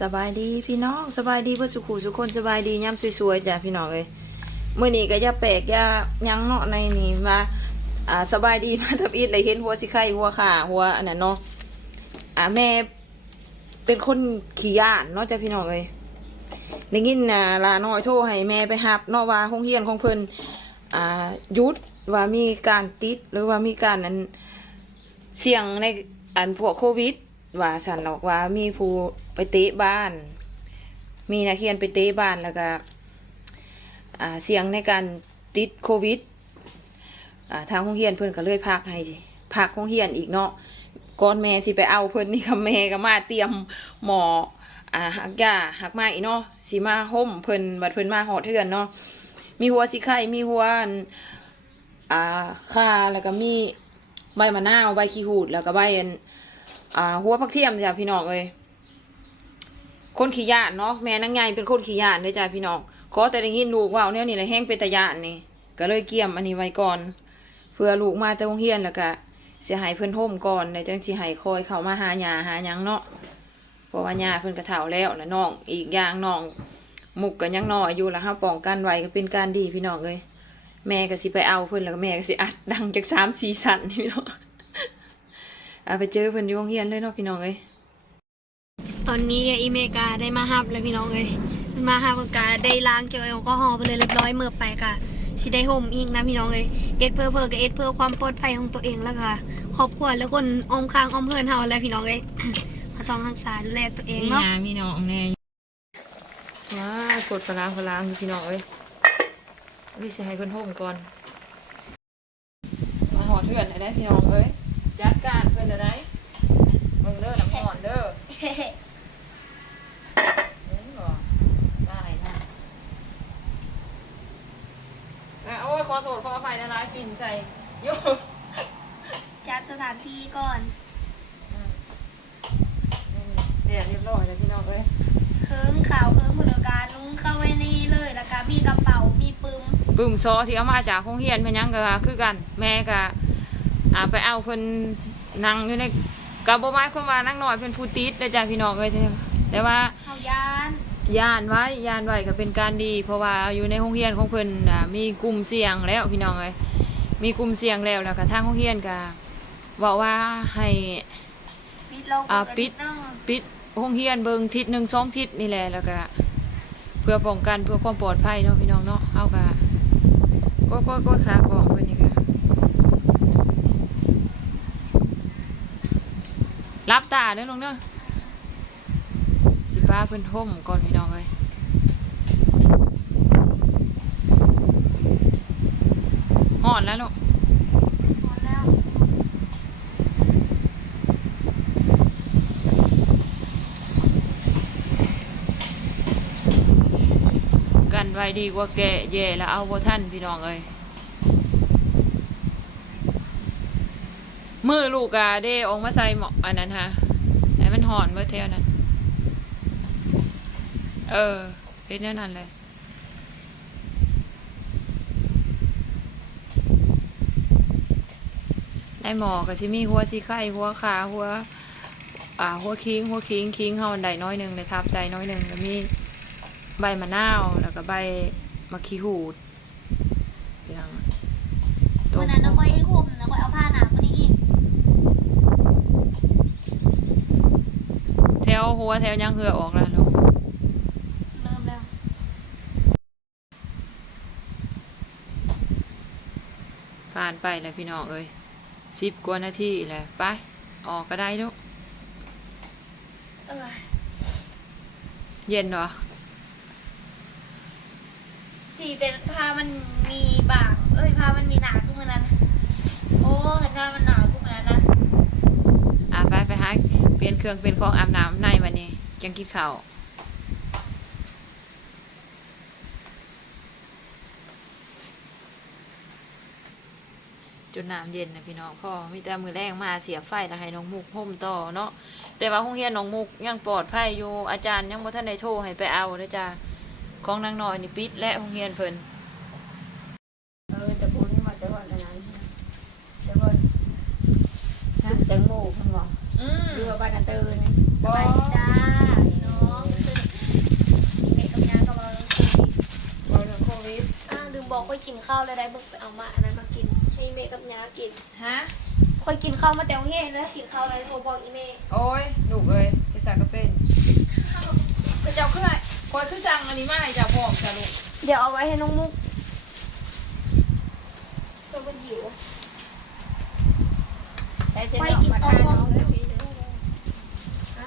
สบายดีพี่น้องสบายดีเพื่อสุขุสุคนสบายดีย่ำสวยๆจ้ะพี่น้องเลยมื่อนี้ก็อย่าแปลกอย่ายังเนาะในนี่มาอ่าสบายดีมาทับอิดเลยเห็นหัวสิไข่หัวขาหัวอันนั้นเนาะอ่าแม่เป็นคนขี้ย่านเนาะจ้ะพี่น้องเลยได้ยินน่ะลาน้อยโทรให้แม่ไปหับเนาะว่าห้องเฮียนของเพิ่นอ่ายุดว่ามีการติดหรือว่ามีการนั้นเสี่ยงในอันพวกโควิด ว่าสันออกว่ามีผู้ไปเตะบ้าน มีนักเรียนไปเตะบ้านแล้วก็เสี่ยงในการติดโควิดทางโรงเรียนเพิ่อนก็เลยพักให้พักโรงเรียนอีกเนาะก่อนแม่สิไปเอาเพิ่อนนี่ค่ะแม่ก็มาเตรียมหมออ่าหักยาหักไม้เนาะสิมาห่มเพิ่นบัดเพิ่นมาหอดเทือนเนาะมีหัวสิไข่มีหัวอ่าข่าแล้วก็มีใบมะนาวใบขี้หูดแล้วก็ใบ อ่าหัวผักเทียมจ้ะพี่น้องเอ้ยคนขี้ยานเนาะแม่นางใหญ่เป็นคนขี้ยานเด้อจ้ะพี่น้องขอแต่ได้ยินลูกว่าเนี่ยนี่แหละแห้งเป็นตะยานนี่ ก็เลยเกี่ยมอันนี้ไว้ก่อน เพื่อลูกมาแต่โรงเรียนแล้วก็เสียหายเพิ่อนโฮมก่อนเดี๋ยวจังสิให้คอยเข้ามาหาหยาหายังเนาะเพราะว่าหยาเพิ่อนก็เฒ่าแล้วแล้วน้องอีกอย่างน้องมุกก็ยังน้อยอยู่แล้วเฮาป้องกันไว้ก็เป็นการดีพี่น้องเอ้ยแม่ก็สิไปเอาเพิ่อนแล้วก็แม่ก็สิอัดดังจาก3 4สั่นพี่น้อง อาไปเจอเพิ่นอยู่โรงเรียนเลยเนาะพี่น้องเอ้ยตอนนี้อีเมกาได้มาฮับแล้วพี่น้องเลยมาฮับกาได้ล้างเจลแอลกอฮอล์ไปเลยเรียบร้อยเมื่อไปกะสิได้ห่มอีกนะพี่น้องเลยเอ็ดเพื่อเพื่อกับเอ็ดเพื่อความปลอดภัยของตัวเองแล้วค่ะครอบครัวและคนออมข้างออมเพื่อนเฮาแล้วพี่น้องเลยเราต้องรักษาดูแลตัวเองมีเนาะงานมีน้องแน่ว้ากดพลางพลางอยู่พี่น้องเอ้ยนี่สิให้เพิ่นโฮมก่อน มาหอดเถื่อนได้พี่น้องเอ้ยจัดการ เพิ่นได้มึงเด้อน้ำหอนเด้อเห็นบ่ได้นะอะโอ้ยขอโทษขออภัยนะร้ายกินใส่โยจัดสถานที่ก่อน อืมเดี๋ยวเรียบร้อยแล้วพี่น้องเอ้ยเคิมข่าวเคิมพลการนุ่งเข้าไว้นี่เลยแล้วก็มีกระเป๋ามีปึมปึ้มซอที่เอามาจากโรงเรียนเพิ่นหยังก็คือกัน แม่ก็อ่าไปเอาเพิ่น นั่งอยู่ในกับบ่หมายความว่านั่งน้อยเพิ่นผู้ติดเด้อจ้ะพี่น้องเอ้ยแต่แต่ว่าเฮายานย่านไว้ย่านไว้ก็เป็นการดี เพราะว่าอยู่ในโรงเรียนของเพิ่นน่ะมีกลุ่มเสี่ยงแล้วพี่น้องเอ้ยมีกลุ่มเสี่ยงแล้วแล้วก็ทางโรงเรียนก็บอกว่าให้ปิดเราอ่าเนปิดเนาะปิดโรงเรียนเบิ่งทิศหนึ่งสองทิศนี่แหละแล้วก็เพื่อป้องกันเพื่อความปลอดภัยเนาะพี่น้องเนาะเอาก็ก็ก็ก็ขากองเพิ่นนี่ก็ รับตาเด้อน้องเนาะสิป้าเพิ่นห่มก่อนพี่น้องเอ้ยห่อนแล้วลูกพอแล้วกันไว้ดีกว่าแก่แย่แล้วเอาบ่ท่านพี่น้องเอ้ย มือลูกกาเด้ออกมาใส่หมออันนั้นฮะให้มันหอนเมื่อเท่านั้น เออเฮ็ดแนวนั้นเลยได้หมอก็สิมีหัวสีไข่หัวขาหัว อ่า หัวคิง หัวคิงคิงเฮาอันใดน้อยหนึ่งเลยทับใจน้อยหนึ่งแล้วมีใบมะนาวแล้วก็ใบมะขีหูดเพียง วันนั้นเราค่อยให้ห่มแล้วค่อยเอาผ้าหนามานี่อีก แถวหัวแถวยังเหือออกแล้วลูกเริ่มแล้ว ผ่านไปแล้วพี่น้องเอ้ยสิบกว่านาทีแล้วไป ออกก็ได้ลูกเออเย็นเหรอทีแต่ผ้ามันมีบาง เอ้ยผ้ามันมีหนาขึ้นมานั้น โอ้เห็นผ้ามันหนาขึ้นมานั้นนะอะไปไปหาเปลี่ยนเครื่องเป็นของอาบน้ำในวันนี้จังกินข้าวจนน้ำเย็นนะพี่น้องพ่อมีแต่มือแรงมาเสียไฟแล้วให้น้องมุกห่มต่อเนาะแต่ว่าห้องเรียนน้องมุกยังปลอดภัยอยู่อาจารย์ยังบ่ทันได้โทรให้ไปเอาเด้อจ้าของนางน้อยนี่ปิดและห้องเรียนเพิ่น กันตือนสบัยดีจ้าพี่น้องเป็นกำยากระบอกบอลโควิดอ้าวลืมบอกค่อยกินข้าวเลยได้เพิ่ไปเอามาอันนั้นมากินให้เมย์กับน้ากินฮะ ค่อยกินข้าวมาแต่งเฮ้เลยกินข้าวอะไรโทรบอกอีเมย์โอ้ยหนุกเลยจะสั่งก็เป็นกระเจ้าขึ้นมาคนขึ้นจังอันนี้มาให้จ่าบอกจะลูกเดี๋ยวเอาไว้ให้น้องมุกตัวมันหิวไปกินต้มย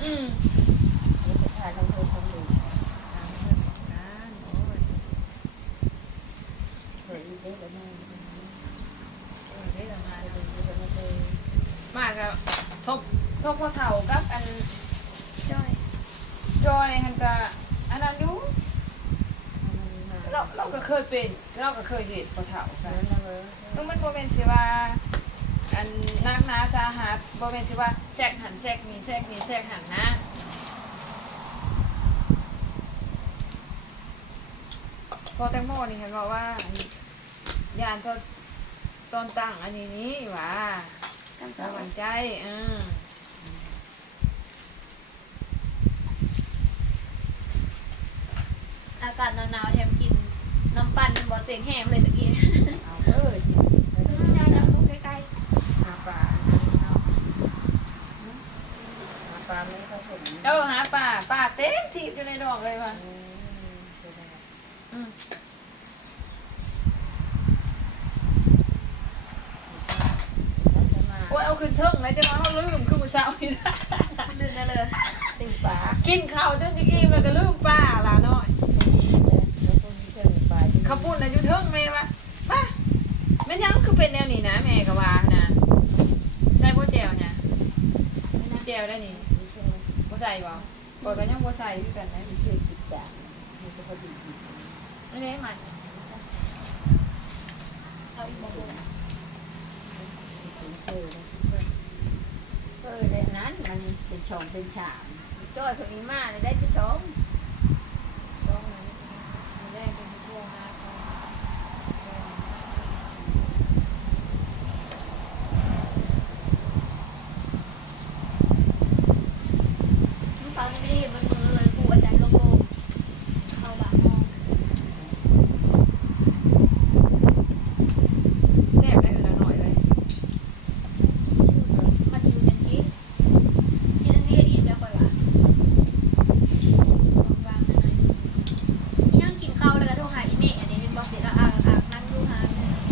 อกกินมาข้าทาวนกล่องน้องเลเลยยอืมจะทานน้องเธอคนหนึ่งเฮ้ยเด็กแล้วแม่เออเด็กแล้วมาเดี๋ยวจะมาเจอมากครับทบทบพ่อเฒ่ากับอันจอยจอยฮันกะอันนั้นอยู่เราเราก็เคยเป็น เราก็เคยเห็นพ่อเฒ่ากันมันบ่แม่นสิว่า อันนักหนาสาหัสบ่แม่นสิว่าแทรกหันแทรกนี่แทรกนี่แทรกหันนะพอแตงโมนี่เห็นบอกว่ายานตอนตอนตั้งอันนี้นี้หว่ากันสสาวัวันใจอืมอากาศหนาวๆแถมกินน้ำปั่นบ่เสียงแห้งเลยตะกี้ เอาเออ ยายจับมุกใกล้ หาปลาหาปลาไม่เข้าสน เจ้าหาป่าป่าเต็มทีบอยู่ในดอก เลยว่ะอืมโอ้ยเอาขึ้นเทิงเลยจะมาเขาลืมคือมือเช้านี่นะๆลื่นได้เลยติงปลากินข้าวจนจะกินแล้วก็ลืมป้าล่ะน้อยแล้วก็มีเชิงปลาข้าวปุ้นน่ะอยู่เทิงแม่วะป้าแม่นยังคือเป็นแนวนี้นะแม่ก็ว่านะใส่บ่แจวเนี่ยไม่แจวได้นี่มีเชิงบ่ใส่บ่บ่ก็ยังบ่ใส่คือกันนะ จ้ะนมีก็พอดีไม่ได้มันเอาอีกบ่บ่เป็นเชิงเออในนั้นมันเป็นช่องเป็นฉามจ้อยคนนี้มาเลยได้จะชง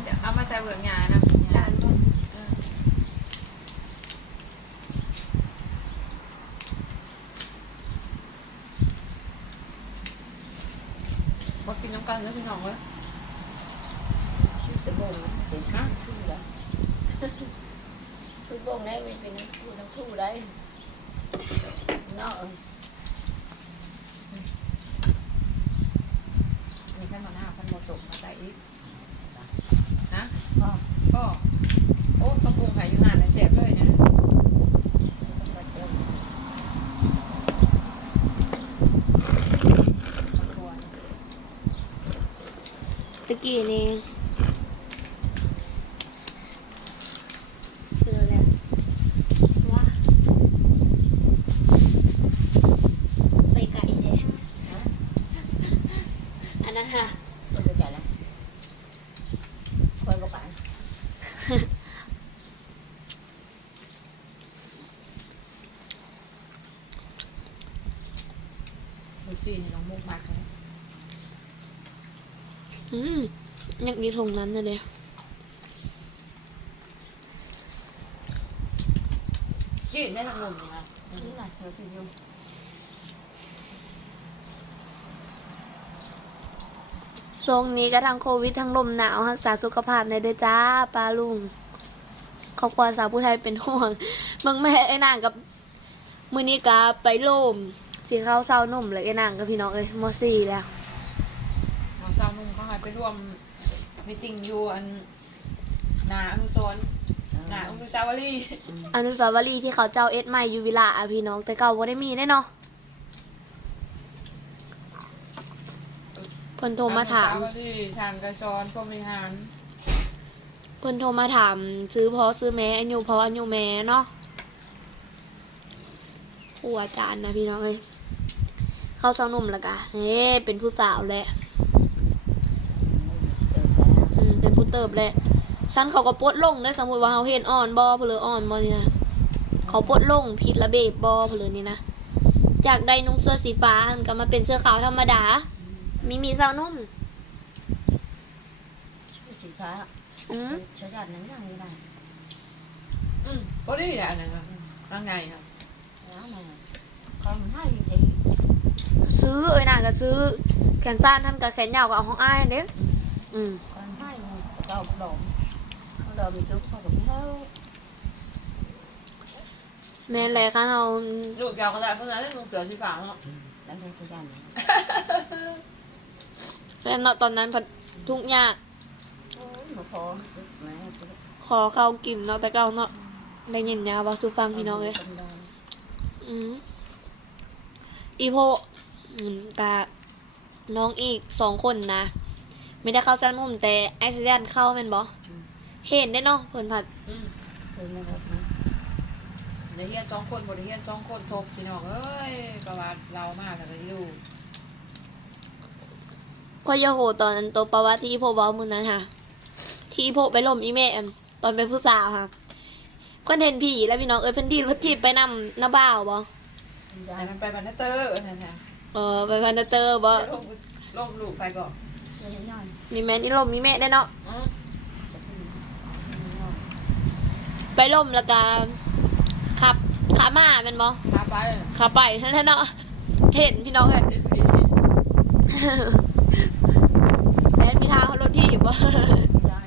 มันจะเอามาใส่เบือกงานะจานบ่เออมากินน้ำกันแล้วพี่น้องเว้ยชุดตะบงเป็นฮะชุดละชุดบงได้เป็นเป็นน้ำคู่น้ำคู่ได้เนาะมีแค่มาหน้าพันผสมมาใส่อีก นะก็โอ้ต้องปรุงไข่อยู่นานเลยเสียบเลยนะตะเจ้าตะกวน นี้ทงนั้นเลยฉีดไม่ทางลมนะนี่หนัเธอติดยู่ทรงนี้ก็ทั้งโควิดทั้งลมหนาวรักษาสุขภาพในเด้จ้าปาลุงขอบคุณสาวผู้ไทยเป็นห่วงมึงแม่ไอ้นางกับมือนี้กาไปโลมสีเข้าเศร้านุ่มเลยไอ้นางกับพี่น้องเอ้ยมอสี่แล้วมอเศร้านุ่มเขาหายไปร่วม มีติ่งอยู่อันนาอนุสรณ์นาอนุสาวรีย์อนุสาวรีย์ที่เขาเจ้าเอ็ดใหม่อยู่วิลาอะพี่น้องแต่เก่าบ่ได้มีได้เนาะเพิ่นโทรมาถามอนุสาวรีย์ทางกระชอนพรหมวิหารเพิ่นโทรมาถามซื้อพอซื้อแม่อายุพออายุแม่เนาะครูอาจารย์นะพี่น้องเอ้ยเข้าเจ้าหนุ่มและกะเฮ้เป็นผู้สาวแหละอืม เป็นผู้เติบแหละสั้นเขาก็ปลดลงได้สมมติว่าเขาเห็นอ่อนบอเพลืออ่อนบอนี่นะเขาปลดลงผิดระเบียบบอเพลือนี่นะจากได้นุ่งเสื้อสีฟ้าหันก็มาเป็นเสื้อขาวธรรมดา มีมีสาวนุ่มสีฟ้าอืมใช้ยันนั้นยังไม่ได้อืมพอดีอะนะครับร่างไงครับแล้วมันคนให้จริงซื้อเอ้ยน่าก็ซื้อแขนสั้นท่านกับแขนยาวกับเอาของอ้ายเด้อืมคนให้ เจ้าดมเขาดมจุกเขาก็ไม่เท่าแม่นแหละค่ะเราลูกเก่าก็ได้เพราะฉะนั้นลุงเสือสีฟ้าเนาะแล้วเป็นขยันแม่นเนาะตอนนั้นพัดทุกข์ยากโอ้ยมาพอแม่ขอข้าวกินเนาะแต่เก่าเนาะได้ยินยาว่าสูฟังพี่น้องเลยอืมอีโพอืมตาน้องอีกสองคนนะ ไม่ได้เข้าสั้นมุมแต่ไอซิเดนเข้าแม่นบอเห็นได้เนาะเพิ่นผัดอืมคือไม่รถนะเดี๋ยวเฮียนสองคนบริเฮียนสองคนทบพี่น้องเอ้ยประวัติเรามากกันเลยดูก็ยาโหตอนนั้นตัวประวัติที่อีโพบอกมือนั้นค่ะที่อีโพไปล่มอีเมแอมตอนเป็นผู้สาวค่ะก็เห็นผีแล้วพี่น้องเอ้ยเพิ่นดีดเพิ่นทีบไปนำน้าบ่าวบ่แต่มันไปบันเตอร์นะฮะเออไปพันเตอร์บ่ลงลงลูกไปก่อนเรื่องย่อย มีแม่นี่ล่มมีแม่ได้เนาะอืมจะขึ้นย่อยไปล่มแล้วก็ขับขามาแม่นบ่พาไปขาไปนั่นแหละเนาะเห็นพี่น้องเอ้ยเป็นผีแล้วมีทางรถที่บ่ย่อย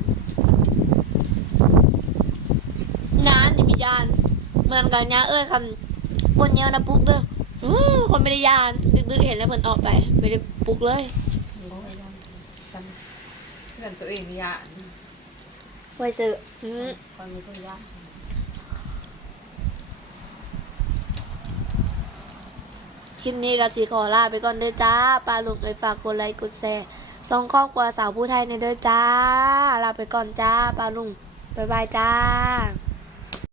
นานนี่มียานเหมือนกันยาเอ้ยคำคนเยอะนะปลุกเด้ออื้อคนไม่ได้ยานดึกๆเห็นแล้วเพิ่นออกไปไม่ได้ปลุกเลยโอ้ยย่อยซ้ำเพื่อนตัวเองมียาไว้ซื้ออืมคนมีคนย่อยคลิปนี้ก็สิขอลาไปก่อนเด้อจ้าปลาลุงเอ้ยฝากกดไลค์กดแชร์สองครอบครัวสาวผู้ไทยในเด้อจ้า ลาไปก่อนจ้าปลาลุงบ๊ายบายจ้า